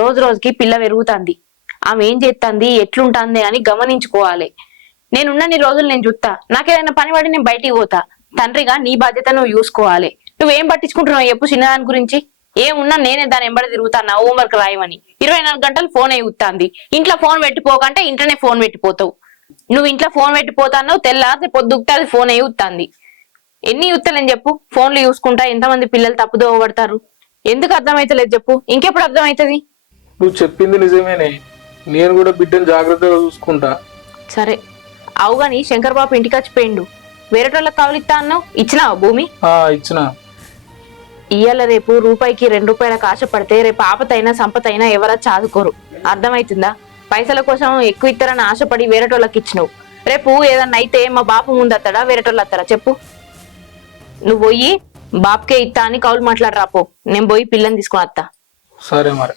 రోజు రోజుకి పిల్ల పెరుగుతుంది. ఆమె ఏం చేస్తుంది ఎట్లుంటుంది అని గమనించుకోవాలి. నేనున్నన్ని రోజులు నేను చూస్తా నాకేదైనా పని పడి నేను బయటికి పోతా. తండ్రిగా నీ బాధ్యత నువ్వు చూసుకోవాలి. నువ్వేం పట్టించుకుంటున్నావు చెప్పు చిన్నదాని గురించి? ఏమున్నా నేనే దాని ఎంబడి తిరుగుతాను హోంవర్క్ రాయమని. ఇరవై నాలుగు గంటలు ఫోన్ అవుతుంది ఇంట్లో ఫోన్ పెట్టిపోకంటే ఇంట్లోనే ఫోన్ పెట్టిపోతావు. నువ్వు ఇంట్లో ఫోన్ పెట్టిపోతాను తెల్లారి పొద్దుగుతా అది ఫోన్ అవుతుంది ఎన్ని యుత్తలేని చెప్పు? ఫోన్లు చూసుకుంటా ఎంతమంది పిల్లలు తప్పుదో పడతారు ఎందుకు అర్థమైతలేదు చెప్పు? ఇంకెప్పుడు అర్థమవుతుంది నువ్వు చెప్పింది నిజమేనే. నేను కూడా బిడ్డను జాగ్రత్తగా చూసుకుంటా. సరే. అవుగాని శంకర్ బాబు ఇంటికి వచ్చిపోయిండు. వేరేటోళ్ళకి కావలిస్తా అన్నావు? ఇచ్చినావా భూమి? ఆ ఇచ్చిన. ఇయ్యాల రేపు రూపాయికి రెండు రూపాయలకు ఆశ పడితే రేపు ఆపతైనా సంపతైనా ఎవరా చాదుకోరు. అర్థమైతుందా? పైసల కోసం ఎక్కువ ఇస్తారని ఆశపడి వేరేటోళ్ళకి ఇచ్చినావు. రేపు ఏదన్నా అయితే మా బాపు ముందు అత్తాడా వేరేటోళ్ళు అత్తారా చెప్పు. నువ్వు పోయి బాపుకే ఇత్తా అని కౌలు మాట్లాడరాపో నేను పోయి పిల్లని తీసుకుని వస్తా సరే మరి.